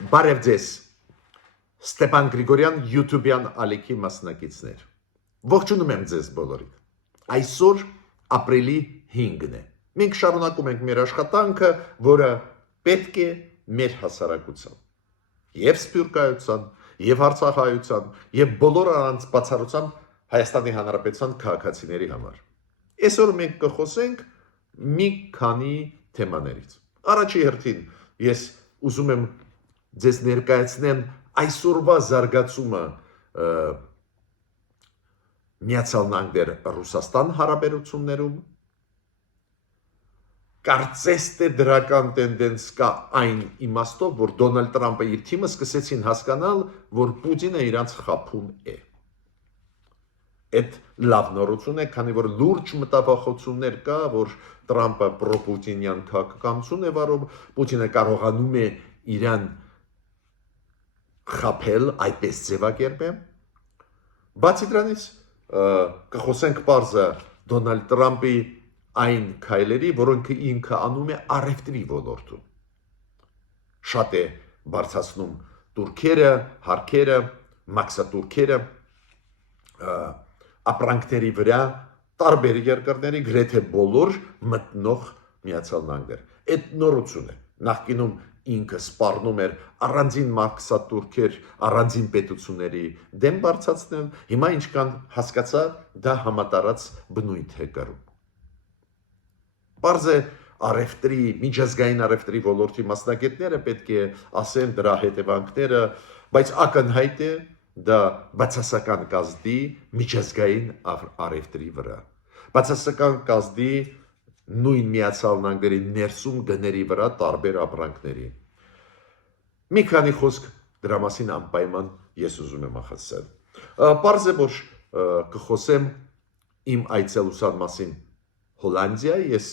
Բարև ձեզ, Ստեփան Գրիգորյան YouTube-յան ալիքի մասնակիցներ։ Ողջունում եմ ձեզ բոլորիդ։ Այսօր ապրիլի 5-ն է։ Մենք շարունակում ենք մեր աշխատանքը, որը պետք է մեր հասարակության, եւ սփյուռքայության, եւ հարցախայության, եւ բոլոր առանց բացառության Հայաստանի Հանրապետության քաղաքացիների համար։ Այսօր մենք կխոսենք մի քանի թեմաներից։ Առաջի հերթին ես ուզում եմ ձեզ ներկայացնեմ այսօրվա զարգացումը Միացյալ Նահանգներ Ռուսաստան հարաբերություններում, կարծես թե դրական տենդենս կա այն իմաստով, որ Դոնալդ Տրամպը իր թիմը սկսեցին հասկանալ, որ Պուտինը իրանց խաբում է։ Այդ լավ նորություն է, քանի որ լուրջ մտավախություններ կա, որ Տրամպը պրոպուտինյան քաղաքականություն է վարում, Պուտինը կարողանում է իրան խաբել, այդպես ձևակերպել։ Բացի դրանից կխոսենք պարզը Դոնալդ Տրամպի այն քայլերի, որոնք ինքը անում է առևտրի ոլորտում։ Շատ է բարձրացնում турքերը, հարկերը, մաքսատուրքերը, ապրանքների վրա տարբեր երկրների գրեթե բոլոր մտնող Միացյալ Նահանգներ։ Այդ նորություն է։ Նախկինում ինքը սպառնում էր առանձին մաքսատուրքեր, առանձին պետությունների դեմ բարձրացնել, հիմա ինչքան հասկացա, դա համատարած բնույթ է կրում։ Պարզ է առևտրի, միջազգային առևտրի ոլորտի մասնագետները պետք է ասեն դրա հետևանքները, բայց ակնհայտ է դա բացասական կազդի միջազգային առևտրի վրա։ Բացասական կազդի նույն Միացյալ Նահանգների ներսում գների վրա տարբեր ապրանքների։ Մի քանի խոսք դրա մասին անպայման ես ուզում եմ ախացնել։ Պարզ է, որ կխոսեմ իմ այցելության մասին Հոլանդիա, ես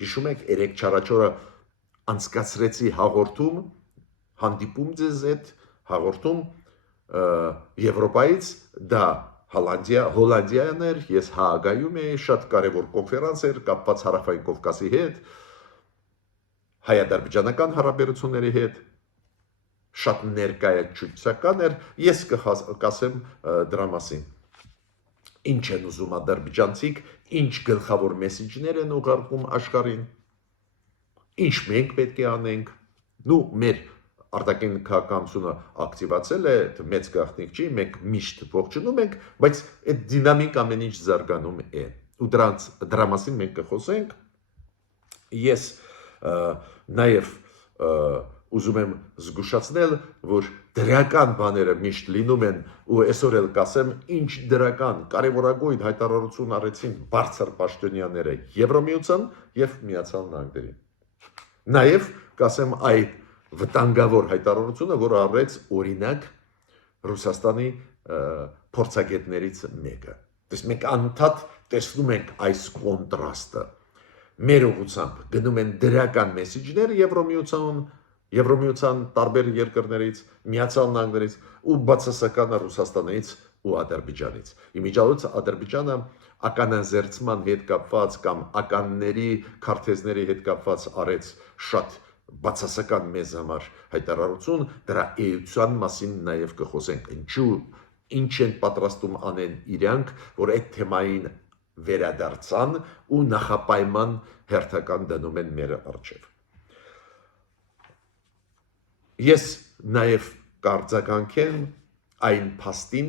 հիշում եք 3 չարաչորը անցկացրեցի հաղորդում, հանդիպում ձեզ այդ հաղորդում Եվրոպայից դա Հոլանդիան էր, ես Հաագայում էի, շատ կարևոր կոնֆերանս էր կապված Հարավային Կովկասի հետ, հայ-ադրբեջանական հարաբերությունների հետ, շատ ներկայացուցական էր, ես կասեմ դրա մասին։ Ինչ են ուզում ադրբեջանցիք, ինչ գլխավոր մեսիջներ են ուղարկում աշխարհին, ինչ մենք պետք է անենք, մեր արտաքին քաղաքականությունը ակտիվացել է, մեծ գաղտնիք չի, մենք միշտ ողջունում ենք, բայց այդ դինամիկ ամեն ինչ զարգանում է։ Ու դրա մասին մենք կխոսենք։ Ես նաև ուզում եմ զգուշացնել, որ դրական բաները միշտ լինում են, ու այսօր էլ կասեմ, ինչ դրական կարևորագույն հայտարարություն արեցին բարձր պաշտոնյաները Եվրոմիության եւ Միացյալ Նահանգների։ Նաև կասեմ այդ վտանգավոր հայտարարությունը, որ արեց օրինակ Ռուսաստանի փորձագետներից մեկը։ Դες մենք անդադ տեսնում ենք այս կոնտրաստը։ Մեր ուղղությամբ գնում են դրական մեսիջներ Եվրոմիության տարբեր երկրներից, Միացյալ Նահանգներից ու բացասականը Ռուսաստանից ու Ադրբեջանից։ Իմիջիայլոց Ադրբեջանը ականանձերծման հետ կապված կամ ականների քարտեզների հետ կապված արեց շատ բացասական մեզ համար հայտարարություն, դրա էության մասին նաև կխոսենք, ինչ են պատրաստում անեն իրանք, որ այդ թեմային վերադարձան ու նախապայման հերթական դնում են մեր առջև։ Ես նաև կարձագանքեմ այն փաստին,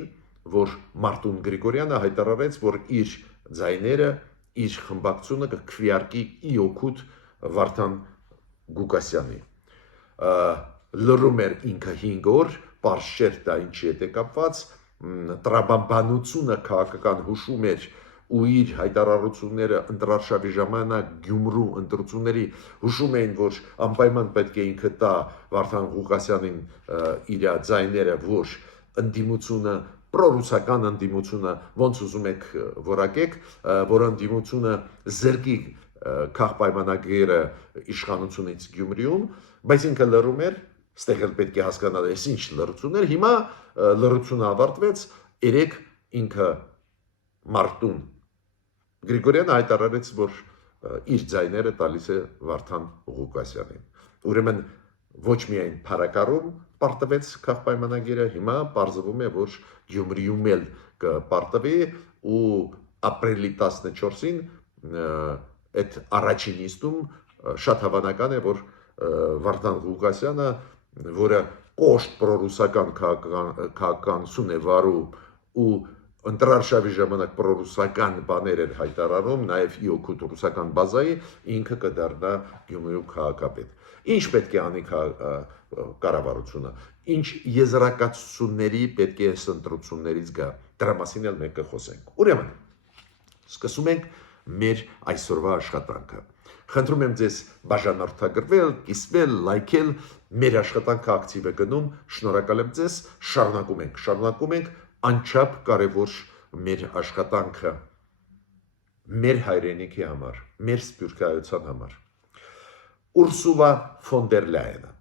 որ Մարտուն Գրիգորյանը հայտարարեց, որ իր ձայները, իր խմբակցությունը կքվեարկի իօքուտ Վարդան Գուկասյանի։ Լռում էր ինքը 5 օր, պարզ չէր դա ինչի հետ է կապված, տրամաբանությունը քաղաքական հուշում էր ու իր հայտարարությունները ընտրարշավի ժամանակ Գյումրու ընտրությունների հուշում էին, որ անպայման պետք է ինքը տա Վարդան Ղուկասյանին իր ձայները, որ ընդդիմությունը պրոռուսական ընդդիմությունը ոնց ուզում եք որակեք, որ ընդդիմությունը զրկի քաղաքապայմանագիրը իշխանությունից Գյումրիում, բայց ինքը լռում էր, ստեղ էլ պետք է հասկանալ, այս ինչ լռություն էր, հիմա լռությունը ավարտվեց, երեք ինքը Մարտուն Գրիգորյանը հայտարարեց, որ իր ձայները տալիս է Վարդան Ղուկասյանին։ Ուրեմն ոչ միայն փառակարում, պարտվեց քաղաքապայմանագիրը, հիմա պարզվում է, որ Գյումրիում էլ կպարտվի ու ապրիլի 14-ին այդ առաջին նիստում շատ հավանական է, որ Վարդան Ղուկասյանը, որը կոշտ պրոռուսական քաղաքականություն է վարում ու ընտրարշավի ժամանակ պրոռուսական բաներ էր հայտարարում, նաև իօքուտ ռուսական բազայի, ինքը կդառնա Գյումրիու քաղաքապետ։ Ինչ պետք է անի կառավարությունը, ինչ եզրակացությունների պետք է ընտրություններից գա, դրա մասին էլ մենք կխոսենք։ Ուրեմն, սկսում ենք մեր այսօրվա աշխատանքը։ Խնդրում եմ ձեզ բաժանորդագրվել, կիսվել, լայքել, մեր աշխատանքը ակտիվ է գնում, շնորհակալ եմ ձեզ, շարունակում ենք անչափ կարևոր մեր աշխատանքը մեր հայրենիքի համար, մեր սփյուռքայության համար։ Ուրսուլա ֆոն դեր Լայենը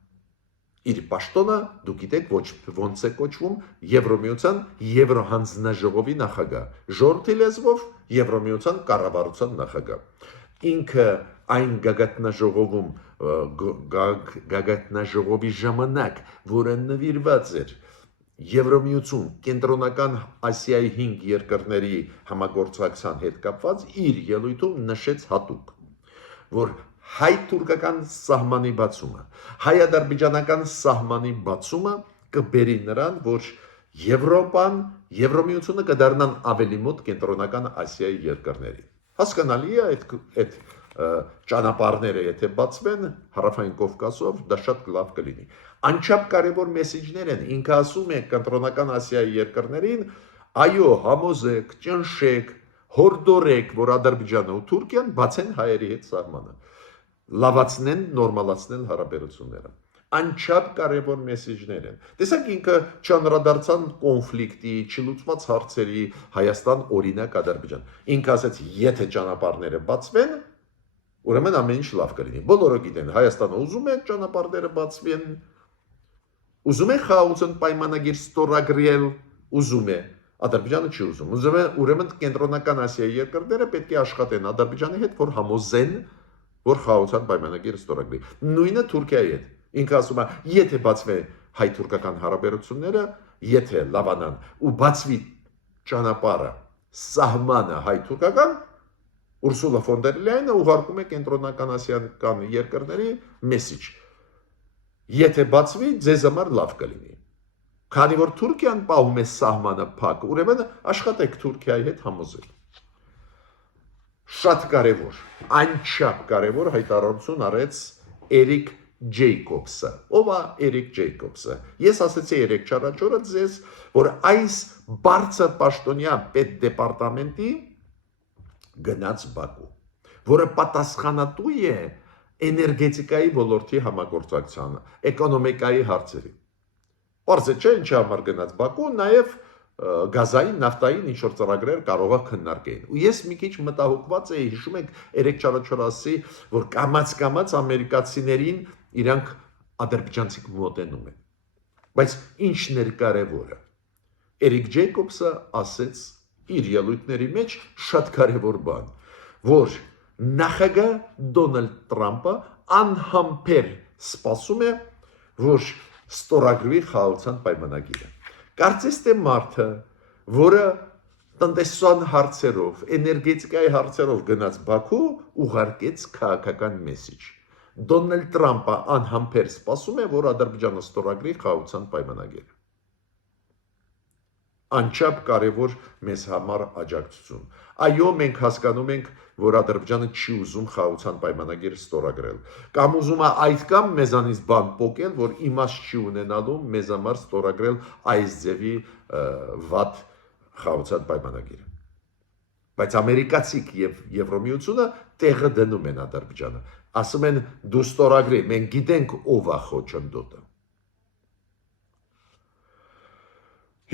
իր պաշտոնը, դուք գիտեք, ոնց է կոչվում, Եվրոմիության Եվրոհանձնաժողովի նախագահ, ժողովրդի լեզվով Եվրոմիության կառավարության նախագահ։ Ինքը այն գագաթնաժողովի ժամանակ, որը նվիրված էր Եվրոմիություն կենտրոնական Ասիայի 5 երկրների համագործակցության հետ կապված, իր ելույթում նշեց հատուկ, որ հայ-թուրքական սահմանի բացումը, հայ-ադրբեջանական սահմանի բացումը կբերի նրան, որ Եվրոպան, Եվրոմիությունը կդառնան ավելի մոտ կենտրոնական Ասիայի երկրներին։ Հասկանալի է այդ ճանապարհները եթե բացվեն Հարավային Կովկասով, դա շատ լավ կլինի։ Անչափ կարևոր մեսեջներ են, ինքը ասում է կենտրոնական Ասիայի երկրներին, այո, համոզեք, ճնշեք, հորդորեք, որ Ադրբեջանը ու Թուրքիան բացեն հայերի հետ սահմանը, լավացնեն, նորմալացնեն հարաբերությունները։ Անչափ կարևոր մեսեջներ են։ Տեսեք, ինքը չանդրադարձան կոնֆլիկտի, չլուծված հարցերի, Հայաստան օրինակ Ադրբեջան։ Ինքը ասաց, եթե ճանապարհները բացվեն, ուրեմն ամեն ինչ լավ կլինի։ Բոլորը գիտեն, Հայաստանը ուզում է ճանապարհները բացվեն, ուզում է խաղաղության պայմանագիր ստորագրել, ուզում է, Ադրբեջանը չի ուզում։ Ուրեմն կենտրոնական Ասիայի երկրները պետք է աշխատեն Ադրբեջանի հետ, որ համոզեն, որ խաղաղության պայմանագիրը ստորագրի։ Նույնը Թուրքիայի հետ։ Ինքը ասում է, եթե բացվի հայ-թուրքական հարաբերությունները, եթե լավանան ու բացվի ճանապարհը, սահմանը հայ-թուրքական, Ուրսուլա ֆոն դեր Լայենը ուղարկում է կենտրոնական ասիական երկրների մեսիջ։ Եթե բացվի, ձեզ համար լավ կլինի։ Քանի որ Թուրքիան պահում է սահմանը փակ, ուրեմն աշխատեք Թուրքիայի հետ համոզել։ Շատ կարևոր, անչափ կարևոր հայտարարություն արեց Էրիկ Ջեյկոբսը։ Ով է Էրիկ Ջեյկոբսը։ Ես ասացի երեք չարաճորը ձեզ, որ այս բարձր պաշտոնյա պետդեպարտամենտի գնաց Բաքու, որը պատասխանատու է էներգետիկայի ոլորտի համագործակցությանը, էկոնոմիկայի հարցերի։ Պարզ է չէ ինչի համար գնաց Բաքու, նաև գազային, նավթային ինչ-որ ծրագրեր կարող է քննարկեին։ Ու ես մի քիչ մտահոգված էի, հիշում եք, երեք չարաչորասի, որ կամաց ամերիկացիներին իրանք ադրբեջանցիք մոտենում են։ Բայց ինչն էր կարևորը։ Էրիկ Ջեյկոբսը ասեց իր ելույթների մեջ շատ կարևոր բան, որ նախագահ Դոնալդ Տրամպը անհամբեր սպասում է, որ ստորագրվի խաղաղության պայմանագիրը։ Կարծես թե մարդը, որը տնտեսական հարցերով, էներգետիկայի հարցերով գնաց Բաքու, ուղարկեց քաղաքական մեսիջ։ Դոնալդ Տրամպը անհամբեր սպասում է, որ Ադրբեջանը ստորագրի խաղաղության պայմանագիրը։ Անչափ կարևոր մեզ համար աջակցություն։ Այո, մենք հասկանում ենք, որ Ադրբեջանը չի ուզում խաղաղության պայմանագիրը ստորագրել։ Կամ ուզում է այդ կամ մեզանից բան պոկել, որ իմաստ չի ունենալու մեզ համար ստորագրել այս ձևի վատ խաղաղության պայմանագիրը։ Բայց ամերիկացիք եւ Եվրոմիությունը տեղը դնում են Ադրբեջանը։ Ասում են դու ստորագրի, մենք գիտենք ով է խոչընդոտը։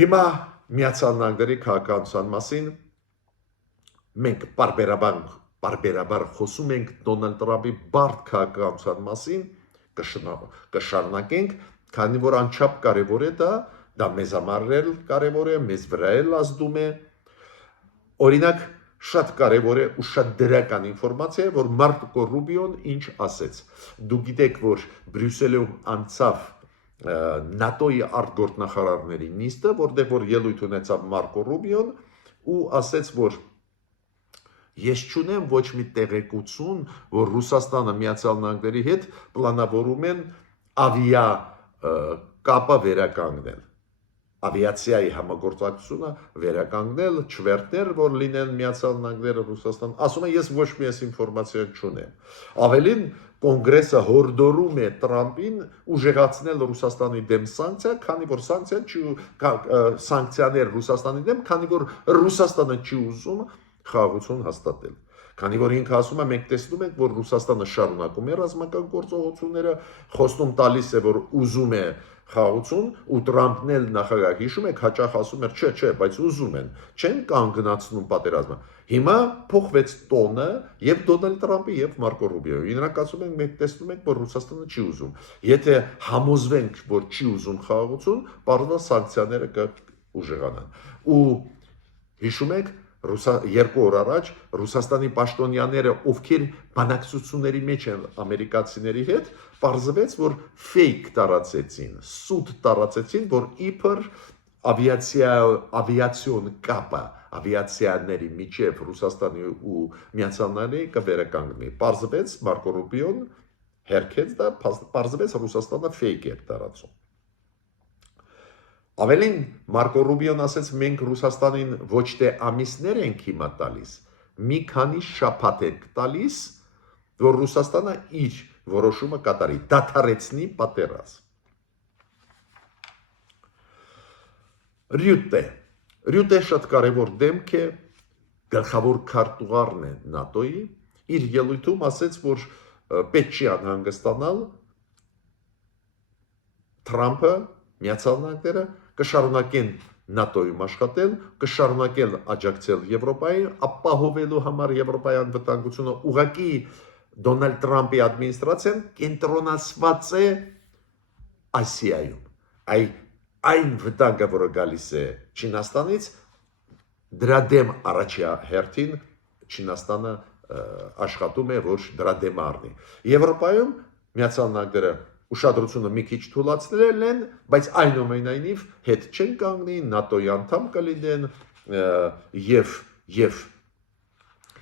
Հիմա Միացյալ Նահանգների քաղաքականության մասին մենք պարբերաբար խոսում ենք Դոնալդ Տրամպի բարդ քաղաքականության մասին, կշարունակենք, քանի որ անչափ կարևոր է դա մեզ համար էլ կարևոր է, մեզ վրա էլ ազդում է։ Օրինակ, շատ կարևոր է ու շատ դրական ինֆորմացիա է, որ Մարկո Ռուբիոն ինչ ասեց։ Դուք գիտեք, որ Բրյուսելում անցավ ՆԱՏՕ-ի արտգործնախարարների նիստը, որտեղ որ ելույթ ունեցավ Մարկո Ռուբիոն ու ասեց, որ ես չունեմ ոչ մի տեղեկություն, որ Ռուսաստանը Միացյալ Նահանգների հետ պլանավորում են ավիա կապը վերականգնել, ավիացիայի համագործակցությունը վերականգնել, չվերթներ, որ լինեն Միացյալ Նահանգները Ռուսաստան, ասում է ես ոչ մի այս ինֆորմացիա չունեմ։ Ավելին կոնգրեսը հորդորում է Տրամպին ուժեղացնել Ռուսաստանի դեմ սանկցիա, քանի որ սանկցիաներ Ռուսաստանի դեմ, քանի որ Ռուսաստանը չի ուզում խաղաղություն հաստատել։ Քանի որ ինքը ասում է, մենք տեսնում ենք, որ Ռուսաստանը շարունակում է ռազմական գործողությունները, խոստում տալիս է, որ ուզում է խաղաղություն, ու Տրամպն էլ նախագահ հիշում եք, հաճախ ասում էր, չէ, բայց ուզում են, չեն կանգնացնում պատերազմը։ Հիմա փոխվեց տոնը եւ Դոնալդ Տրամպի եւ Մարկո Ռուբիոյի։ Նրանք ասում են, մենք տեսնում ենք, որ Ռուսաստանը չի ուզում։ Եթե համոզվենք, որ չի ուզում խաղաղություն, բարձր սանկցիաները կուժեղանան։ Ու հիշում եք, 2 օր առաջ Ռուսաստանի պաշտոնյաները, ովքեր բանակցությունների մեջ են ամերիկացիների հետ, պարզվեց, որ ֆեյք տարածեցին, սուտ տարածեցին, որ իբր ավիացիոն կապը ավիացիաների միջև Ռուսաստանի ու Միացյալ Նահանգների կվերականգնվի։ Պարզվեց Մարկո Ռուբիոն հերքեց դա, պարզվեց Ռուսաստանը ֆեյք էր տարածում։ Ավելին Մարկո Ռուբիոն ասեց, մենք Ռուսաստանին ոչ թե ամիսներ ենք հիմա տալիս, մի քանի շաբաթ ենք տալիս, որ Ռուսաստանը իր որոշումը կատարի, դադարեցնի պատերազմ։ Ռյուտե շատ կարևոր դեմք է, գլխավոր քարտուղարն է ՆԱՏՕ-ի, իր ելույթում ասեց, որ պետք չի անհանգստանալ, Թրամփը, Միացյալ Նահանգները կշարունակեն ՆԱՏՕ-ում աշխատել, կշարունակեն աջակցել Եվրոպային, ապահովելու համար եվրոպական վտանգությունը, ուղղակի Դոնալդ Տրամպի ադմինիստրացիան կենտրոնացված է Ասիայում։ Այն վտանգը, որը գալիս է Չինաստանից, դրա դեմ առաջի հերթին Չինաստանը աշխատում է, որ դրա դեմ առնի։ Եվրոպայում Միացյալ Նահանգները ուշադրությունը մի քիչ թուլացնել են, բայց այնուամենայնիվ հետ չեն կանգնի, ՆԱՏՕ-ի անդամ կլինեն եւ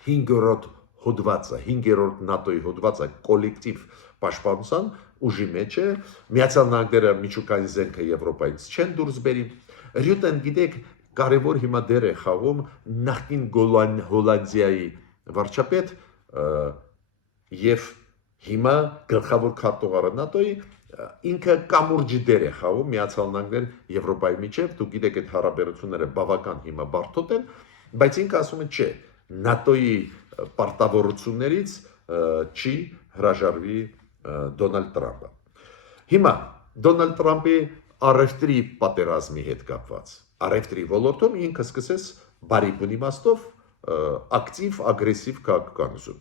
5-րդ հոդվածը, 5-րդ ՆԱՏՕ-ի հոդվածը կոլեկտիվ պաշտպանության ուժի մեջ է, Միացյալ Նահանգները միջուկային զենքը Եվրոպայից չեն դուրս բերի։ Ռյուտեն գիտեք, կարևոր հիմա դեր է խաղում նախկին Հոլանդիայի վարչապետ եւ հիմա գլխավոր քարտուղարը ՆԱՏՕ-ի, ինքը կամուրջի դեր է խաղում Միացյալ Նահանգներ Եվրոպայի միջև, դուք գիտեք այդ հարաբերությունները բավական հիմա բարդոտ են, բայց ինքը ասում է չէ, ՆԱՏՕ-ի պարտավորություններից չի հրաժարվի Դոնալդ Տրամպը։ Հիմա Դոնալդ Տրամպի առևտրի պատերազմի հետ կապված, առևտրի ոլորտում ինքը սկսեց բարի բունի իմաստով ակտիվ, ագրեսիվ քաղաքականություն։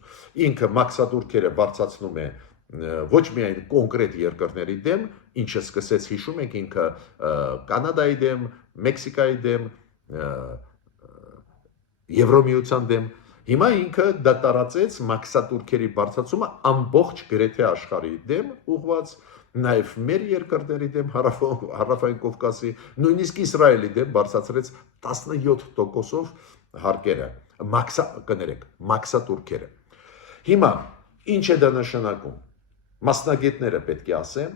Ինքը մաքսատուրքերը բարձրացնում է ոչ միայն կոնկրետ երկրների դեմ, ինչը սկսեց հիշում եք ինքը Կանադայի դեմ, Մեքսիկայի դեմ, Եվրոմիության դեմ, հիմա ինքը դա տարածեց մաքսատուրքերի բարձրացումը ամբողջ գրեթե աշխարհի դեմ ուղված, նաև մեր երկրների դեմ, Հարավային Կովկասի, նույնիսկ Իսրայելի դեմ բարձրացրեց 17%-ով հարկերը, մաքսատուրքերը։ Հիմա ինչ է դա նշանակում։ Մասնագետները պետք է ասեն,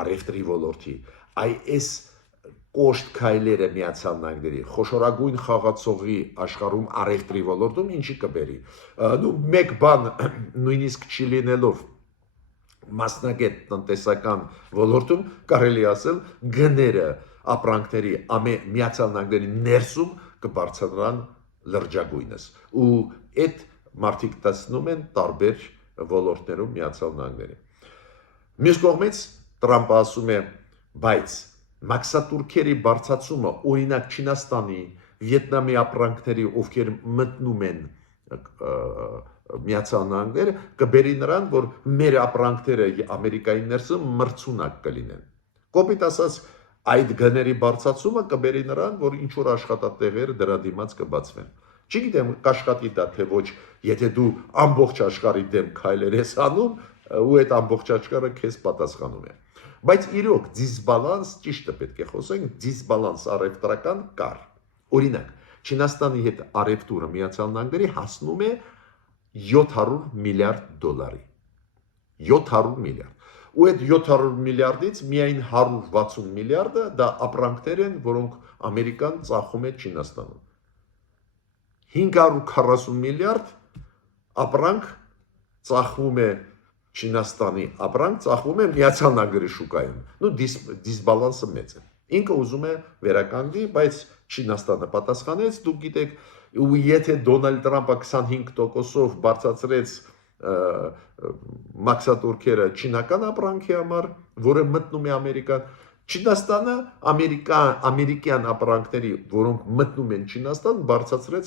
առևտրի ոլորտի, այս կոշտ քայլերը Միացյալ Նահանգների, խոշորագույն խաղացողի աշխարհում առևտրի ոլորտում ինչի կբերի։ Մեկ բան նույնիսկ չի լինելով մասնագետ տնտեսական ոլորտում կարելի ասել գները ապրանքների Միացյալ Նահանգների ներսում կբարձրանան լրջագույնս ու այդ մարդիկ տեսնում են տարբեր ոլորտներում Միացյալ Նահանգների։ Մյուս կողմից Տրամպը ասում է, բայց մաքսատուրքերի բարձրացումը օրինակ Չինաստանի, Վիետնամի ապրանքների, ովքեր մտնում են Միացյալ Նահանգներ, կբերի նրան, որ մեր ապրանքները Ամերիկայի ներսում մրցունակ կլինեն։ Կոպիտ ասած, այդ գների բարձրացումը կբերի նրան, որ ինչ որ աշխատատեղեր դրա դիմաց կբացվեն։ Չգիտեմ կաշխատի դա թե ոչ, եթե դու ամբողջ աշխարհի դեմ քայլեր ես անում ու այդ ամբողջ աշխարհը քեզ պատասխանում է։ Բայց իրոք դիսբալանս ճիշտը պետք է խոսենք, դիսբալանս առևտրական կար։ Օրինակ, Չինաստանի հետ առևտուրը Միացյալ Նահանգների հասնում է 700 միլիարդ դոլարի։ 700 միլիարդ։ Ու այդ 700 միլիարդից միայն 160 միլիարդը դա ապրանքներ են, որոնք Ամերիկան ծախում է Չինաստանում։ 540 միլիարդ ապրանք ծախվում է Չինաստանի ապրանք ծախվում է Միացյալ Նահանգների շուկայում։ Նու դիսբալանսը մեծ է։ Ինքը ուզում է վերականգնի, բայց Չինաստանը պատասխանեց, դուք գիտեք, ու եթե Դոնալդ Տրամպը 25%-ով բարձրացրեց մաքսատուրքերը չինական ապրանքի համար, որը մտնում է Ամերիկան, Չինաստանը ամերիկյան ապրանքների, որոնք մտնում են Չինաստան, բարձրացրեց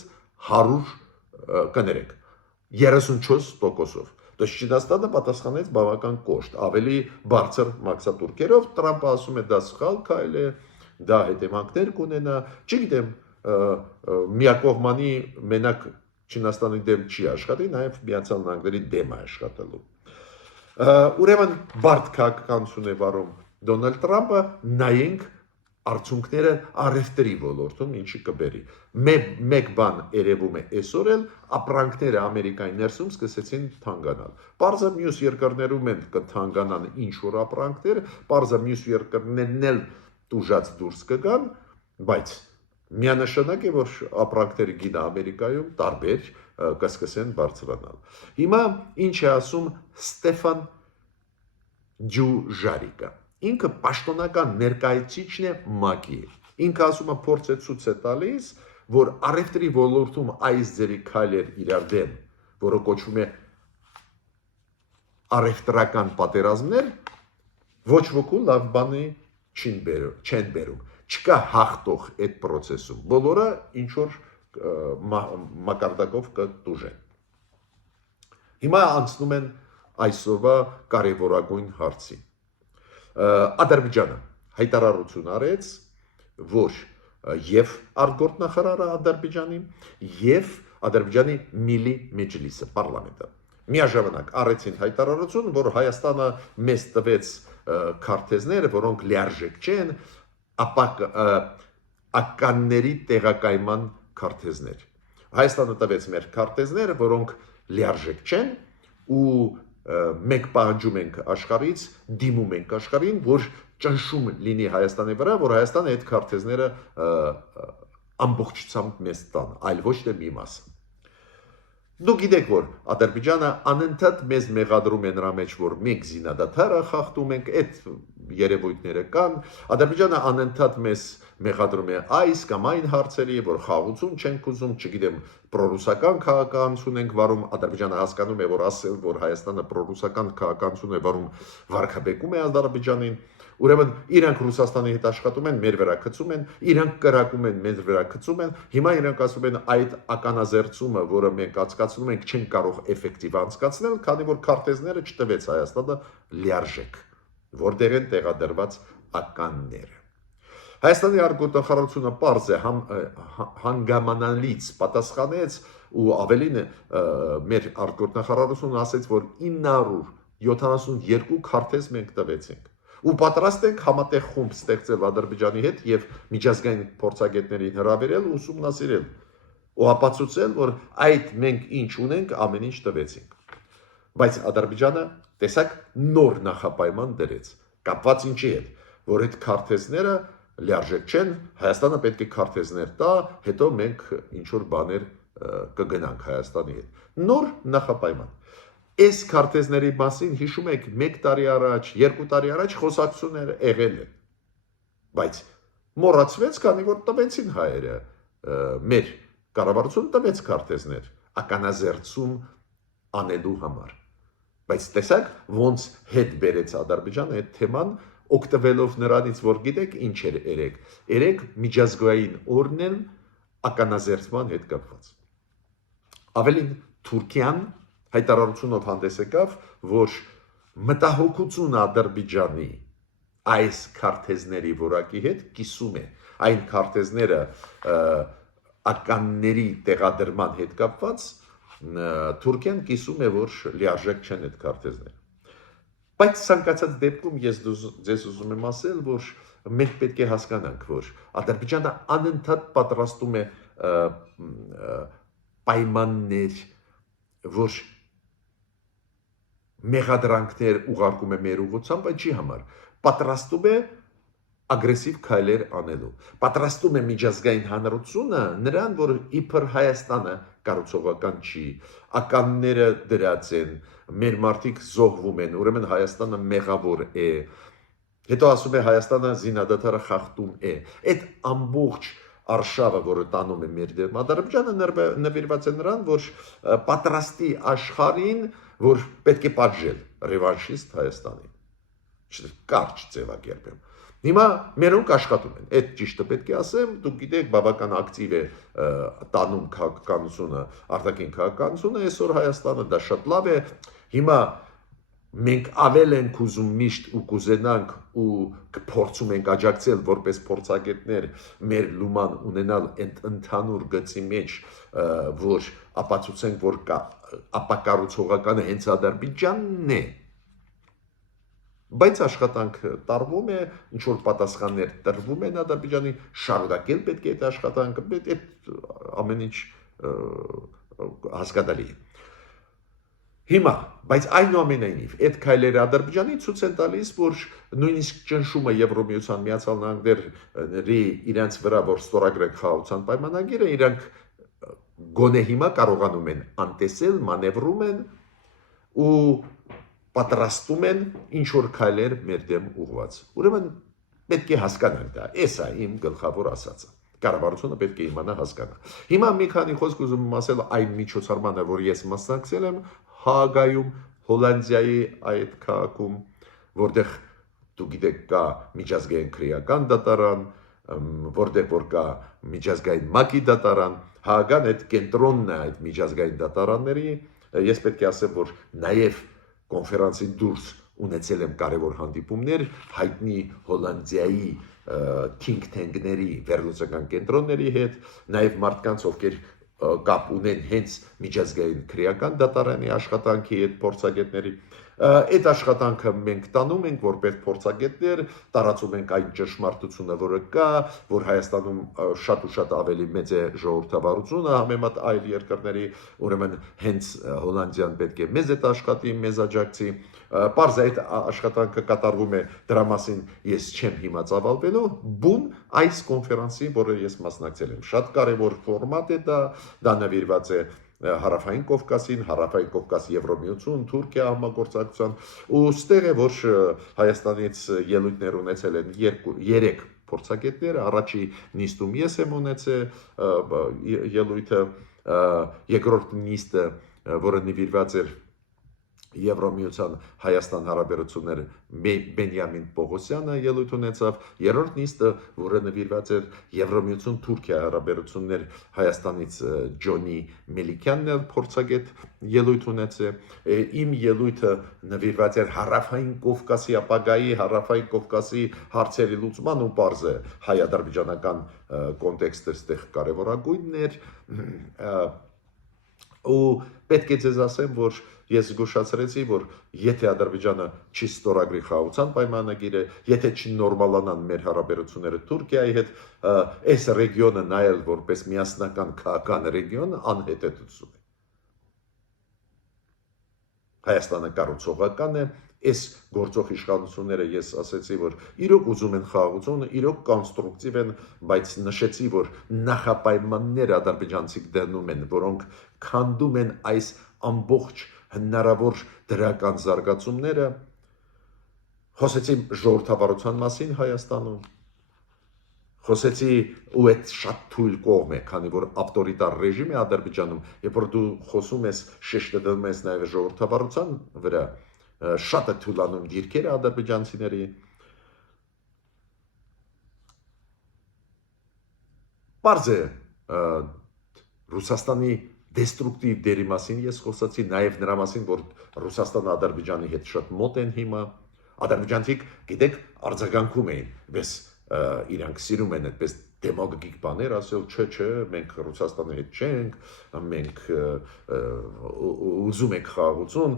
34%-ով։ Դες Չինաստանը պատասխանեց բավական կոշտ, ավելի բարձր մաքսատուրքերով, Տրամպը ասում է դա սխալ քայլ է, դա հետևանքներ կունենա, չգիտեմ, միակողմանի մենակ Չինաստանի դեմ չի աշխատի, նաև Միացյալ Նահանգների դեմ է աշխատելու։ Ուրեմն բարդ քաղաքականություն է վարում Դոնալդ Տրամպը, նայենք արդյունքները առևտրի ոլորտում ինչի կբերի։ Մեկ բան երևում է այսօր էլ ապրանքները Ամերիկայի ներսում սկսեցին թանկանալ։ Պարզը մյուս երկրներում են կթանկանան ինչ-որ ապրանքներ, պարզը մյուս երկրներն էլ տուժած դուրս կգան, բայց միանշանակ է, որ ապրանքների գինը Ամերիկայում տարբեր կսկսեն բարձրանալ։ Հիմա ինչ է ասում Ստեֆան Դյուժարիկը։ Ինքը պաշտոնական ներկայացուցիչն է ՄԱԿ-ի։ Ինքը ասում է փորձ է ցույց է տալիս, որ առևտրի ոլորտում այս ձերի քայլեր իրար դեմ, որը կոչվում է առևտրական պատերազմներ, ոչ ոքի լավ բանի չեն բերում։ Չկա հաղթող այդ process-ում։ Բոլորը ինչ որ մակարդակով կտուժեն։ Հիմա անցնում են այսօրվա կարևորագույն հարցին։ Ադրբեջանը հայտարարություն արեց, որ եւ արտգործնախարարը Ադրբեջանի եւ Ադրբեջանի Միլի Մեջլիսը պարլամենտը միաժամանակ արեցին հայտարարություն, որ Հայաստանը մեզ տվեց քարտեզներ, որոնք լիարժեք չեն, ականների տեղակայման քարտեզներ։ Հայաստանը տվեց մեր քարտեզները, որոնք լիարժեք չեն ու մենք պահանջում ենք աշխարհից, դիմում ենք աշխարհին, որ ճնշում լինի Հայաստանի վրա, որ Հայաստանը այդ քարտեզները ամբողջությամբ մեզ տան, այլ ոչ թե մի մասը։ Դուք գիտեք, որ Ադրբեջանը անընդհատ մեզ մեղադրում է նրա մեջ, որ մենք զինադադար խախտում ենք, այդ երևույթները կան։ Ադրբեջանը անընդհատ մեզ մեղադրում է այս կամ այն հարցերի, որ խաղաղություն չենք ուզում, չգիտեմ, պրոռուսական քաղաքականություն ենք վարում, Ադրբեջանը հասկանում է, որ ասել, որ Հայաստանը պրոռուսական քաղաքականություն է վարում, վարկաբեկում է Ադրբեջանին, ուրեմն իրանք Ռուսաստանի հետ աշխատում են, մեր վրա գցում են, իրանք կրակում են, մեր վրա գցում են, հիմա իրանք ասում են այդ ականազերծումը, որը մենք անցկացնում ենք, չեն կարող էֆեկտիվ անցկացնել, քանի որ քարտեզները չտվեց Հայաստանը լիարժեք, որտեղ են տեղադրված ականները։ Հայաստանի արտգործնախարարությունը պարզ է հանգամանալից պատասխանեց ու ավելին մեր արտգործնախարարությունը ասեց, որ 972 քարտեզ մենք տվեցինք ու պատրաստ ենք համատեղ խումբ ստեղծել Ադրբեջանի հետ եւ միջազգային փորձագետներին հրավիրել ու ուսումնասիրել ու ապացուցել, որ այդ մենք ինչ ունենք, ամեն ինչ տվեցինք։ Բայց Ադրբեջանը տեսակ նոր նախապայման դրեց, կապված ինչի հետ, որ այդ քարտեզները լիարժեք չեն, Հայաստանը պետք է քարտեզներ տա, հետո մենք ինչ որ բաներ կգնանք Հայաստանի հետ։ Նոր նախապայման։ Այս քարտեզների մասին հիշում եք 1 տարի առաջ, 2 տարի առաջ խոսակցություններ եղել են։ Բայց մոռացվեց, քանի որ տվեցին հայերը, մեր կառավարությունը տվեց քարտեզներ ականազերծում անելու համար։ Բայց տեսակ ոնց հետ բերեց Ադրբեջանը այդ թեման, օգտվելով նրանից, որ գիտեք ինչ էր երեք։ Երեք միջազգային օրն են ականազերծման հետ կապված։ Ավելին Թուրքիան հայտարարությունով հանդես եկավ, որ մտահոգությունը Ադրբեջանի այս քարտեզների որակի հետ կիսում է։ Այն քարտեզները ականների տեղադրման հետ կապված Թուրքիան կիսում է, որ լիարժեք չեն այդ քարտեզները։ Բայց ցանկացած դեպքում ես ձեզ ուզում եմ ասել, որ մենք պետք է հասկանանք, որ Ադրբեջանը անընդհատ պատրաստում է պայմաններ, որ մեղադրանքներ ուղարկում է մեր ուղղությամբ, այդ չի համար, պատրաստում է ագրեսիվ քայլեր անելու, պատրաստում է միջազգային հանրությունը նրան, որ իբր Հայաստանը կառուցողական չի, ականները դրած են, մեր մարդիկ զոհվում են, ուրեմն Հայաստանը մեղավոր է, հետո ասում է Հայաստանը զինադադարը խախտում է, այդ ամբողջ արշավը, որը տանում է մեր դեմ Ադրբեջանը, նվիրված է նրան, որ պատրաստի աշխարհին, որ պետք է պատժել ռևանշիստ Հայաստանին, կարճ ձևակերպեմ։ Հիմա մերոնք աշխատում են, այդ ճիշտը պետք է ասեմ, դուք գիտեք, բավական ակտիվ է տանում քաղաքականությունը, արտաքին քաղաքականությունը, այսօր Հայաստանը դա շատ լավ է, հիմա մենք ավել ենք ուզում միշտ ու կուզենանք ու փորձում ենք աջակցել որպես փորձագետներ մեր լուման ունենալ այդ ընդհանուր գծի մեջ, որ ապացուցենք, որ ապակառուցողականը հենց Ադրբեջանն է, բայց աշխատանք տարվում է, ինչ որ պատասխաններ տրվում են Ադրբեջանի, շարունակել պետք է այդ աշխատանքը, այդ ամեն ինչ հասկանալի է։ Հիմա, բայց այնուամենայնիվ, այդ քայլերը Ադրբեջանի ցույց են տալիս, որ նույնիսկ ճնշումը Եվրոմիության Միացյալ Նահանգների իրենց վրա, որ ստորագրեն խաղաղության պայմանագիրը, իրանք գոնե հիմա կարողանում են անտեսել, մանևրում են ու պատրաստում են ինչ որ քայլեր մեր դեմ ուղղված։ Ուրեմն պետք է հասկանանք դա, էսա իմ գլխավոր ասածը։ Կառավարությունը պետք է իմանա հասկանա։ Հիմա մի քանի խոսք ուզում եմ ասել այն միջոցառմանը, որ ես մասնակցել եմ Հաագայում, Հոլանդիայի այդ քաղաքում, որտեղ դու գիտեք կա միջազգային քրեական դատարան, որտեղ որ կա միջազգային ՄԱԿ-ի դատարան, Հաագան այդ կենտրոնն է այդ միջազգային դատարանների, ես պետք է ասեմ, որ նաև կոնֆերանսի դուրս ունեցել եմ կարևոր հանդիպումներ հայտնի Հոլանդիայի think tank-ների վերլուծական կենտրոնների հետ, նաև մարդկանց, ովքեր կապ ունեն հենց միջազգային քրեական դատարանի աշխատանքի հետ փորձագետների, այդ աշխատանքը մենք տանում ենք որպես փորձագետներ, տարածում ենք այն ճշմարտությունը, որը կա, որ Հայաստանում շատ ու շատ ավելի մեծ է ժողովրդավարությունը համեմատ այլ երկրների, ուրեմն հենց Հոլանդիան պետք է մեզ հետ աշխատի, մեզ աջակցի, պարզ այդ աշխատանքը կատարվում է, դրա մասին ես չեմ հիմա ծավալվելու, բուն այս կոնֆերանսի, որը ես մասնակցել եմ, շատ կարևոր ֆորմատ է դա նվիրված է Հարավային Կովկասին, Հարավային Կովկաս Եվրոմիություն, Թուրքիա համագործակցության, ու ստեղ է, որ Հայաստանից ելույթներ ունեցել են 3 փորձագետներ, առաջի նիստում ես եմ ունեցել ելույթը, երկրորդ նիստը, որը նվիրված էր Եվրոմիության Հայաստան հարաբերությունները Բենյամին Պողոսյանը ելույթ ունեցավ, երրորդ նիստը, որը նվիրված էր Եվրոմիություն Թուրքիա հարաբերություններ Հայաստանից Ջոնի Մելիքյանն էր փորձագետ ելույթ ունեցել, իմ ելույթը նվիրված էր Հարավային Կովկասի ապագայի, Հարավային Կովկասի հարցերի լուծման ու պարզ է հայ-ադրբեջանական կոնտեքստը ստեղ կարևորագույնն էր, ու պետք է ձեզ ասեմ, որ ես զգուշացրեցի, որ եթե Ադրբեջանը չի ստորագրի խաղաղության պայմանագիրը, եթե չնորմալանան մեր հարաբերությունները Թուրքիայի հետ, այս ռեգիոնը նայել որպես միասնական քաղաքական ռեգիոն անհետեթություն է։ Հայաստանը կառուցողական է, այս գործող իշխանությունները ես ասեցի, որ իրոք ուզում են խաղաղությունը, իրոք կոնստրուկտիվ են, բայց նշեցի, որ նախապայմաններ ադրբեջանցիք դնում են, որոնք քանդում են այս ամբողջ հնարավոր դրական զարգացումները, խոսեցի ժողովրդավարության մասին Հայաստանում, խոսեցի ու այդ շատ թույլ կողմ է, քանի որ ավտորիտար ռեժիմ է Ադրբեջանում, երբ որ դու խոսում ես, շեշտը դնում ես նաև ժողովրդավարության վրա, շատ է թույլանում դիրքերը ադրբեջանցիների, պարզ է Ռուսաստանի դեստրուկտիվ դերի մասին ես խոսացի, նաև նրա մասին, որ Ռուսաստանը Ադրբեջանի հետ շատ մոտ են հիմա, ադրբեջանցիք, գիտեք, արձագանքում էին, բայց իրանք սիրում են այդպես դեմագոգիկ բաներ ասել, չէ, մենք Ռուսաստանի հետ չենք, մենք ուզում ենք խաղաղություն,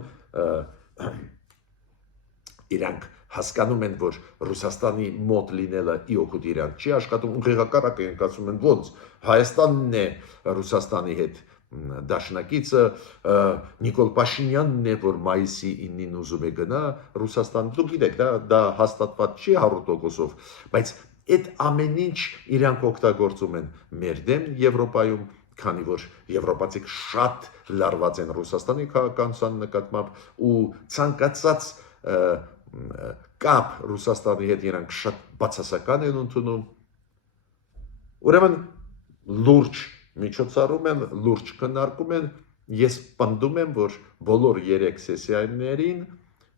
իրանք հասկանում են, որ Ռուսաստանի մոտ լինելը իօգուտ իրանք չի աշխատում, ուղղակի իրենք ասում են ոնց Հայաստանն է Ռուսաստանի հետ դաշնակիցը, Նիկոլ Փաշինյանն է, որ մայիսի 9-ին ուզում է գնա Ռուսաստան, դուք գիտեք, դա հաստատված չի 100%-ով, բայց այդ ամեն ինչ իրանք օգտագործում են մեր դեմ Եվրոպայում, քանի որ եվրոպացիք շատ լարված են Ռուսաստանի քաղաքականության նկատմամբ ու ցանկացած կապ Ռուսաստանի հետ իրանք շատ բացասական են ընդունում, ուրեմն լուրջ միջոցառում են, լուրջ քննարկում են, ես պնդում եմ, որ բոլոր 3 սեսիաներին,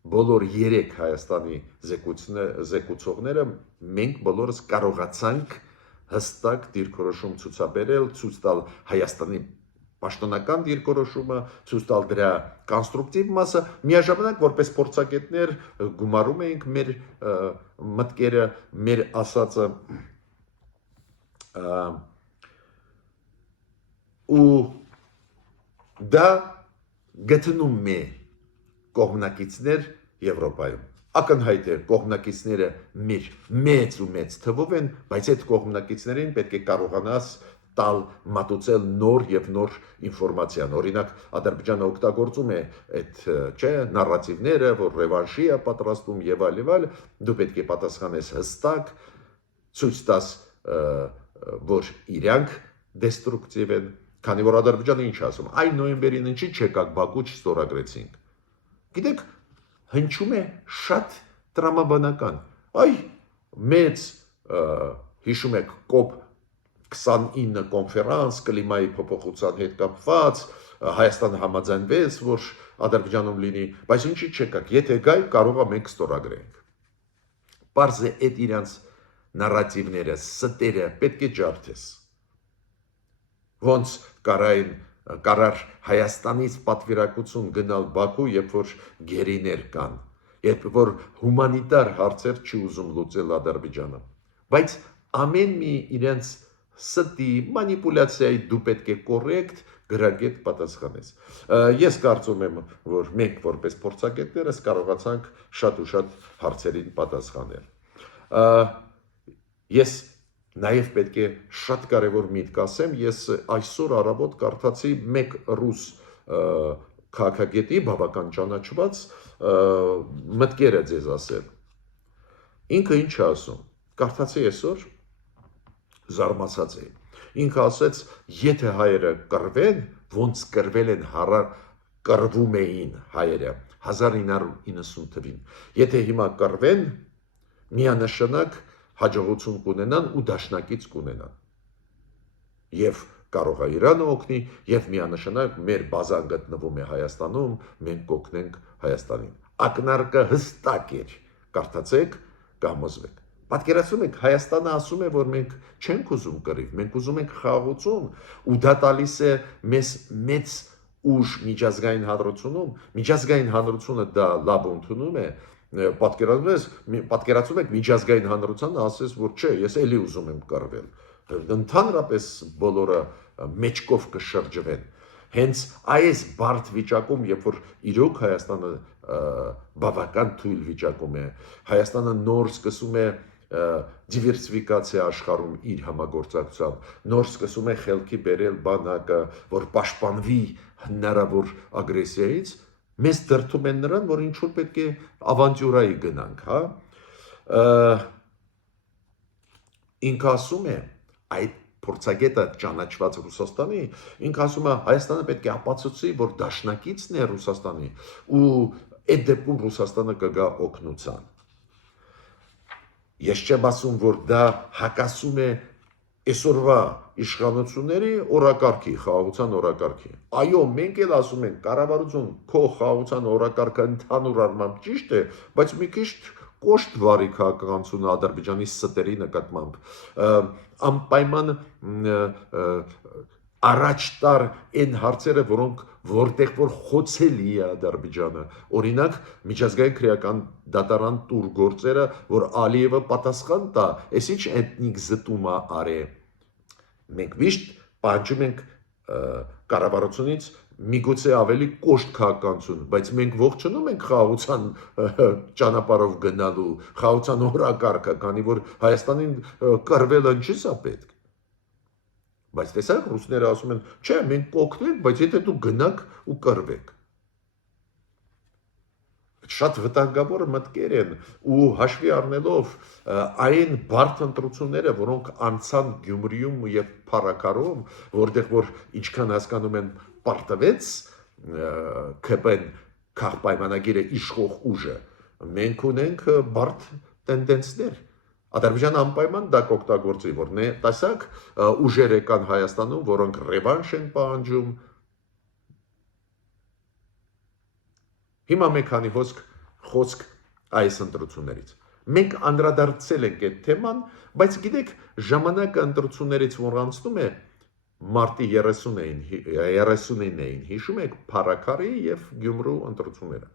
բոլոր 3 Հայաստանի զեկուցողները մենք բոլորս կարողացանք հստակ դիրքորոշում ցուցաբերել, ցույց տալ Հայաստանի պաշտոնական դիրքորոշումը, ցույց տալ դրա կոնստրուկտիվ մասը, միաժամանակ որպես փորձագետներ գումարում էինք մեր մտքերը, մեր ասածը ու դա գտնում է կողմնակիցներ Եվրոպայում։ Ակնհայտ է կողմնակիցները մեր մեծ թվով են, բայց այդ կողմնակիցներին պետք է կարողանաս տալ մատուցել նոր եւ նոր ինֆորմացիան։ Օրինակ, Ադրբեջանը օգտագործում է այդ նարատիվները, որ ռևանշի է պատրաստում եւ այլ, դու պետք է պատասխանես հստակ, ցույց տաս, որ իրանք դեստրուկտիվ են, քանի որ Ադրբեջանը ինչ ասում, այն նոյեմբերին ինչի չեկաք Բաքու չստորագրեցինք։ Գիտեք, հնչում է շատ տրամաբանական։ Այ մեծ հիշում եք COP 29 կոնֆերանս կլիմայի փոփոխության հետ կապված, Հայաստանը համաձայնվեց, որ Ադրբեջանում լինի, բայց ինչի չեկաք, եթե գայ կարող է մենք ստորագրենք։ Պարզ է այդ իրանց նարատիվները, ստերը պետք է ջարդես։ Ոնց կարար Հայաստանից պատվիրակություն գնալ Բաքու, երբ որ գերիներ կան, երբ որ հումանիտար հարցեր չի ուզում լուծել Ադրբեջանը։ Բայց ամեն մի իրենց ստի մանիպուլյացիայի դու պետք է կոռեկտ գրագետ պատասխանես։ Ես կարծում եմ, որ մենք որպես փորձագետներս կարողացանք շատ ու շատ հարցերին պատասխանել։ Ես նաև պետք է շատ կարևոր միտք ասեմ, ես այսօր առավոտ կարդացի մեկ ռուս քաղաքագետի բավական ճանաչված մտքերը ձեզ ասել։ Ինքը ինչ է ասում, կարդացի այսօր, զարմացած էի։ Ինքը ասեց, եթե հայերը կռվեն, ոնց կռվել են կռվում էին հայերը 1990 թվին։ Եթե հիմա կռվեն, միանշանակ հաջողություն կունենան ու դաշնակից կունենան։ Եվ կարող է Իրանը օգնի, եւ միանշանակ մեր բազան գտնվում է Հայաստանում, մենք կօգնենք Հայաստանին։ Ակնարկը հստակ էր, կարդացեք, կհամոզվեք։ Պատկերացնում եք, Հայաստանը ասում է, որ մենք չենք ուզում կռիվ, մենք ուզում ենք խաղաղություն, ու դա տալիս է մեզ մեծ ուժ միջազգային հանրությունում, միջազգային հանրությունը դա լավ ընդունում է, պատկերացում եք միջազգային հանրությանը ասես, որ չէ, ես էլի ուզում եմ կռվել, ընդհանրապես բոլորը մեջքով կշրջվեն։ Հենց այս բարդ վիճակում, երբ որ իրոք Հայաստանը բավական թույլ վիճակում է, Հայաստանը նոր սկսում է դիվերսիֆիկացիա աշխարհում իր համագործակցությամբ, նոր սկսում է խելքի բերել բանակը, որ պաշտպանվի հնարավոր ագրեսիայից, մեզ դրդում են նրան, որ ինչ-որ պետք է ավանտյուրայի գնանք, հա։ Ինքը ասում է, այդ փորձագետը ճանաչված Ռուսաստանի, ինքը ասում է, Հայաստանը պետք է ապացուցի, որ դաշնակիցն է Ռուսաստանի, ու այդ դեպքում Ռուսաստանը կգա օգնության։ Ես չեմ ասում, որ դա հակասում է այսօրվա իշխանությունների օրակարգի, խաղաղության օրակարգի։ Այո, մենք էլ ասում ենք, կառավարություն քո խաղաղության օրակարգը ընդհանուր առմամբ ճիշտ է, բայց մի քիչ կոշտ վարի քաղաքականությունը Ադրբեջանի ստերի նկատմամբ, անպայման առաջ տար այն հարցերը, որտեղ որ խոցելի է Ադրբեջանը, օրինակ միջազգային քրեական դատարան տուր գործերը, որ Ալիևը պատասխան տա, այս ինչ էթնիկ զտում է արել։ Մենք միշտ պահանջում ենք կառավարությունից միգուցե ավելի կոշտ քաղաքականություն, բայց մենք ողջունում ենք խաղաղության ճանապարհով գնալու, խաղաղության օրակարգը, քանի որ Հայաստանին կռվելը ինչի՞ է պետք։ Բայց տեսեք, ռուսները ասում են, չէ, մենք կօգնենք, բայց եթե դու գնաք ու կռվեք։ Շատ վտանգավոր մտքեր են ու հաշվի առնելով այն բարդ ընտրությունները, որոնք անցան Գյումրիում եւ Փարաքարում, որտեղ որ ինչքան հասկանում են պարտվեց ԿՊ-ն քաղաքապայմանագիրը իշխող ուժը, մենք ունենք բարդ տենդենսներ։ Ադրբեջանը անպայման դա կօգտագործի, որ տեսակ ուժեր եկան Հայաստանում, որոնք ռևանշ են պահանջում։ Հիմա մի քանի խոսք այս ընտրություններից։ Մենք անդրադարձել ենք այդ թեման, բայց գիտեք, ժամանակը ընտրություններից որ անցնում է, մարտի 39-ին էին, հիշում եք Փարաքարի եւ Գյումրու ընտրությունները։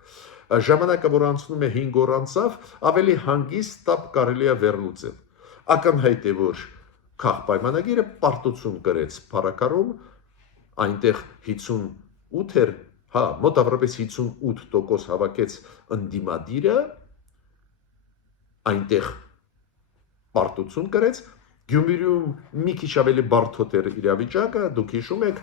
Ժամանակը որ անցնում է 5 օր անցավ, ավելի հանգիստ տապ կարելի է վերլուծել։ Ակնհայտ է, որ քաղաքապայմանագիրը պարտություն կրեց Փարաքարում, այնտեղ 58 էր, մոտավորապես 58% հավաքեց ընդդիմադիրը, այնտեղ պարտություն կրեց, Գյումրիում մի քիչ ավելի բարդ էր իրավիճակը, դուք հիշում եք,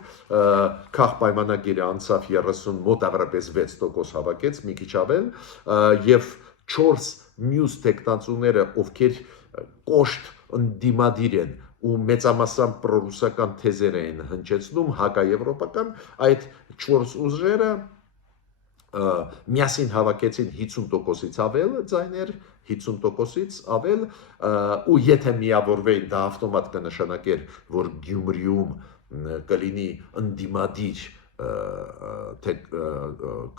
քաղաքապայմանագիրը անցավ 30, մոտավորապես 6% հավաքեց, մի քիչ ավել, եւ 4 մյուս տեխնացուները, ովքեր կոշտ ընդդիմադիր են ու մեծամասամբ պրոռուսական թեզեր էին հնչեցնում, հակաեվրոպական, այդ 4 ուժերը միասին հավաքեցին 50%-ից ավել ձայներ, 50%-ից ավել, ու եթե միավորվեին, դա ավտոմատ կնշանակեր, որ Գյումրիում կլինի ընդդիմադիր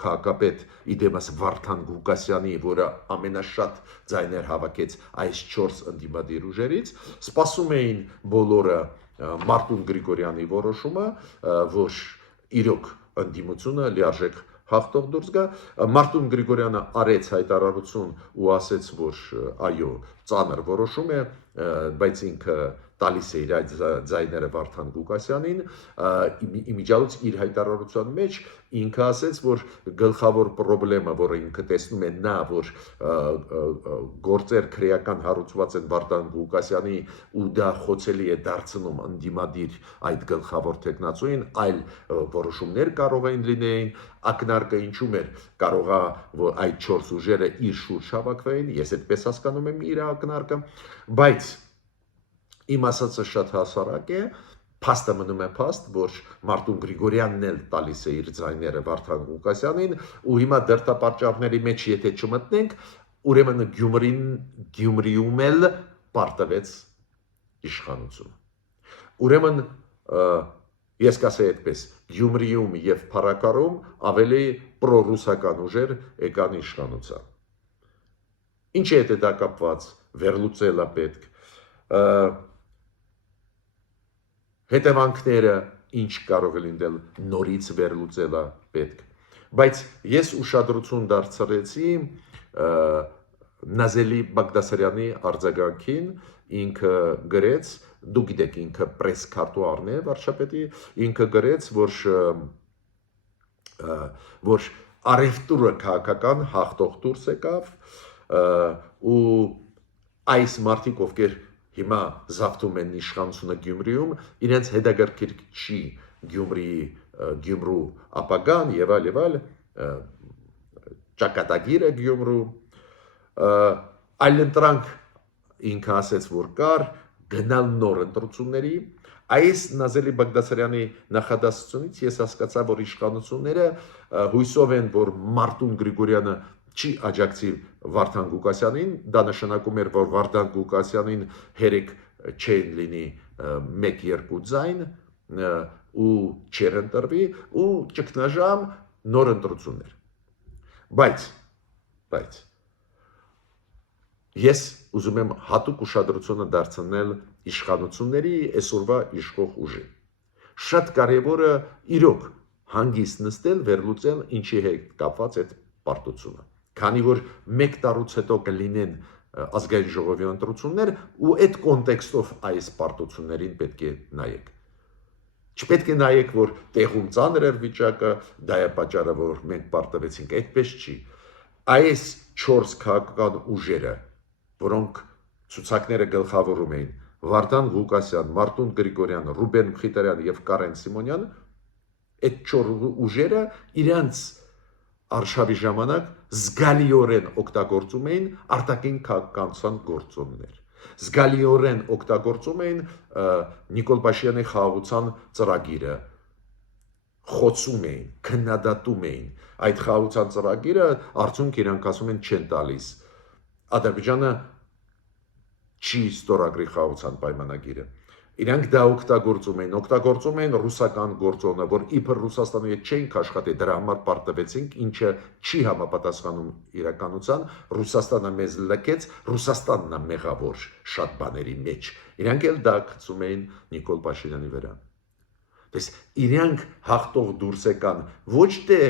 քաղաքապետ իդեմս Վարդան Ղուկասյանի, որը ամենաշատ ձայներ հավաքեց այս 4 ընդդիմադիր ուժերից, սպասում էին բոլորը Մարտուն Գրիգորյանի որոշումը, որ իրոք ընդդիմությունը լիարժեք հաղթող դուրս գա։ Մարտուն Գրիգորյանը արեց հայտարարություն ու ասեց, որ այո, ծանր որոշում է, բայց ինքը տալիս է իր ձայները Վարդան Ղուկասյանին, իմիջիայլոց իր հայտարարության մեջ ինքը ասեց, որ գլխավոր խնդրեմը, որը ինքը տեսնում է նա, որ գործեր քրեական հարուցված են Վարդան Ղուկասյանի ու դա խոցելի է դարձնում ընդդիմադիր այդ գլխավոր տեխնացուին, այլ որոշումներ կարող են լինեին, ակնարկը ինչու՞մ էր, կարող է որ այդ 4 ուժերը իր շուրջ հավաքվեին, ես այդպես հասկանում եմ իր ակնարկը, բայց իմ ասածը շատ հասարակ է, փաստը մնում է փաստ, որ Մարտուն Գրիգորյանն էլ տալիս է իր ձայները Վարդան Ղուկասյանին, ու հիմա դրդապատճառների մեջ եթե չմտնենք, ուրեմն Գյումրիում էլ պարտվեց իշխանությունը։ Ուրեմն ես կասեի այդպես, Գյումրիում եւ Փարաքարում ավելի պրոռուսական ուժեր եկան իշխանության։ Ինչի հետ է դա կապված, վերլուծելը պետք։ Հետևանքները ինչ կարող է լինել, նորից վերլուծելը պետք։ Բայց ես ուշադրություն դարձրեցի Նազելի Բաղդասարյանի արձագանքին, ինքը գրեց, դու գիտեք, ինքը պրես քարտուարն է վարչապետի, ինքը գրեց, որ առևտուրը քաղաքական հաղթող դուրս եկավ, ու այս մարդիկ, ովքեր հիմա զավթում են իշխանությունը Գյումրիում, իրենց հետաքրքիր չի Գյումրու ապագան եւ այլ, ճակատագիրը Գյումրու, այլընտրանք ինքը ասեց, որ կար, գնալ նոր ընտրությունների, այս Նազելի Բաղդասարյանի նախադասությունից ես հասկացա, որ իշխանությունները հույսով են, որ Մարտուն Գրիգորյանը չի աջակցի Վարդան Ղուկասյանին, դա նշանակում էր, որ Վարդան Ղուկասյանին հերիք չեն լինի 1-2 ձայն ու չեր ընտրվի ու ճգնաժամ նոր ընտրություններ։ Բայց ես ուզում եմ հատուկ ուշադրությունը դարձնել իշխանությունների այսօրվա իշխող ուժի։ Շատ կարևորը իրոք հանգիստ նստել, վերլուծել ինչի հետ կապված այդ պարտությունը։ Քանի որ 1 տարուց հետո կլինեն ազգային ժողովի ընտրություններ ու այդ կոնտեքստով այս պարտություններին պետք է նայեք։ Չպետք է նայեք, որ տեղում ծանր էր վիճակը, դա է պատճառը, որ մենք պարտվեցինք, այդպես չի։ Այս 4 քաղաքական ուժերը, որոնք ցուցակները գլխավորում էին Վարդան Ղուկասյան, Մարտուն Գրիգորյան, Ռուբեն Մխիթարյան եւ Կարեն Սիմոնյան, այդ 4 ուժերը իրենց արշավի ժամանակ զգալիորեն օգտագործում էին արտաքին քաղաքականության գործոններ։ Զգալիորեն օգտագործում էին Նիկոլ Փաշինյանի խաղաղության ծրագիրը, խոցում էին, քննադատում էին այդ խաղաղության ծրագիրը, արդյունք իրանք ասում են չեն տալիս։ Ադրբեջանը չի ստորագրի խաղաղության պայմանագիրը։ Իրանք դա օգտագործում էին ռուսական գործոնը, որ իբր Ռուսաստանի հետ չէինք աշխատի, դրա համար պարտվեցինք, ինչը չի համապատասխանում իրականության, Ռուսաստանը մեզ լքեց, Ռուսաստանն է մեղավոր շատ բաների մեջ։ Իրանք էլ դա գցում էին Նիկոլ Փաշինյանի վրա։ Դες իրանք հաղթող դուրս եկան ոչ թե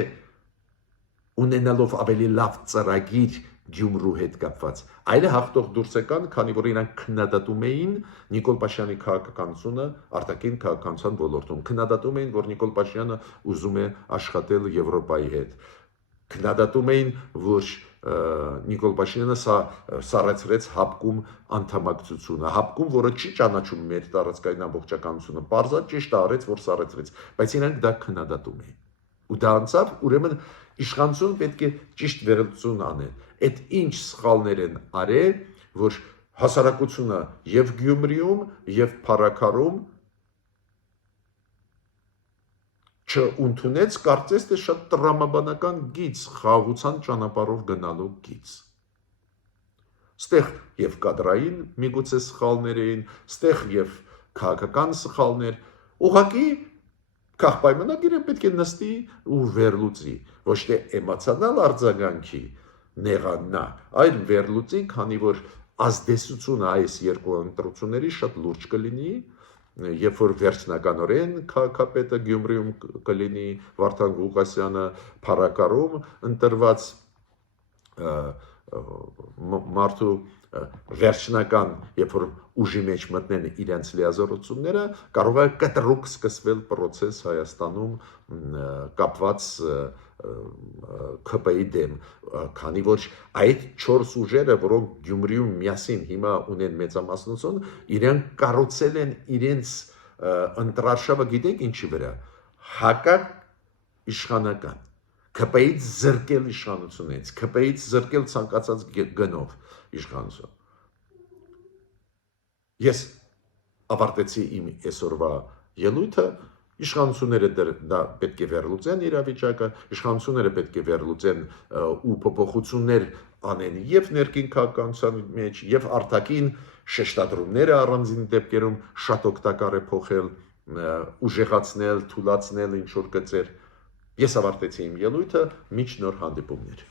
ունենալով ավելի լավ ծրագիր Գյումրու հետ կապված, այլ հաղթող դուրս եկան, քանի որ իրանք քննադատում էին Նիկոլ Փաշինյանի քաղաքականությունը արտաքին քաղաքականության ոլորտում, քննադատում էին, որ Նիկոլ Փաշինյանը ուզում է աշխատել Եվրոպայի հետ, քննադատում էին, որ Նիկոլ Փաշինյանը սառեցրեց հապկում անդամակցությունը, հապկում, որը չի ճանաչում մեր տարածքային ամբողջականությունը, պարզա ճիշտ արեց, որ սառեցրեց, բայց իրանք դա քննադատում էին։ Ու դա անցավ, ուրեմն իշխանություն պետք է ճիշտ վերլուծություն անել։ Այդ ինչ սխալներ են արել, որ հասարակությունը եւ Գյումրիում եւ Փարաքարում չընդունեց, կարծես թե շատ տրամաբանական գիծ, խաղաղության ճանապարհով գնալու գիծ։ Ստեղ եւ կադրային միգուցե սխալներ էին, ստեղ եւ քաղաքական սխալներ, ուղղակի քաղաքապայմանագիրը պետք է նստի ու վերլուծի, ոչ թե էմոցիոնալ արձագանքի նեղանա, այլ վերլուծի, քանի որ ազդեցությունը այս երկու ընտրությունների շատ լուրջ կլինի, երբ որ վերջնականորեն քաղաքապետը Գյումրիում կլինի Վարդան Ղուկասյանը, Փարաքարում ընտրված մարդու վերջնական, երբ որ ուժի մեջ մտնեն իրենց լիազորությունները, կարող է կտրուկ սկսվել process Հայաստանում կապված ԿՊ-ի դեմ, քանի որ այդ 4 ուժերը, որոնք Գյումրիում միասին հիմա ունեն մեծամասնություն, իրենք կառուցել են իրենց ընտրարշավը, գիտեք ինչի վրա, հակակ իշխանական, ԿՊ-ից զրկել իշխանությունից, ԿՊ-ից զրկել ցանկացած գնով իշխանություն։ Ես ավարտեցի իմ այսօրվա ելույթը, իշխանությունները դա պետք է վերլուծեն իրավիճակը, իշխանությունները պետք է վերլուծեն ու փոփոխություններ անեն եւ ներքին քաղաքականության մեջ, եւ արտաքին շեշտադրումները առանձին դեպքերում շատ օգտակար է փոխել, ուժեղացնել, թուլացնել ինչ որ գծեր։ Ես ավարտեցի իմ ելույթը, մինչ նոր հանդիպումներ։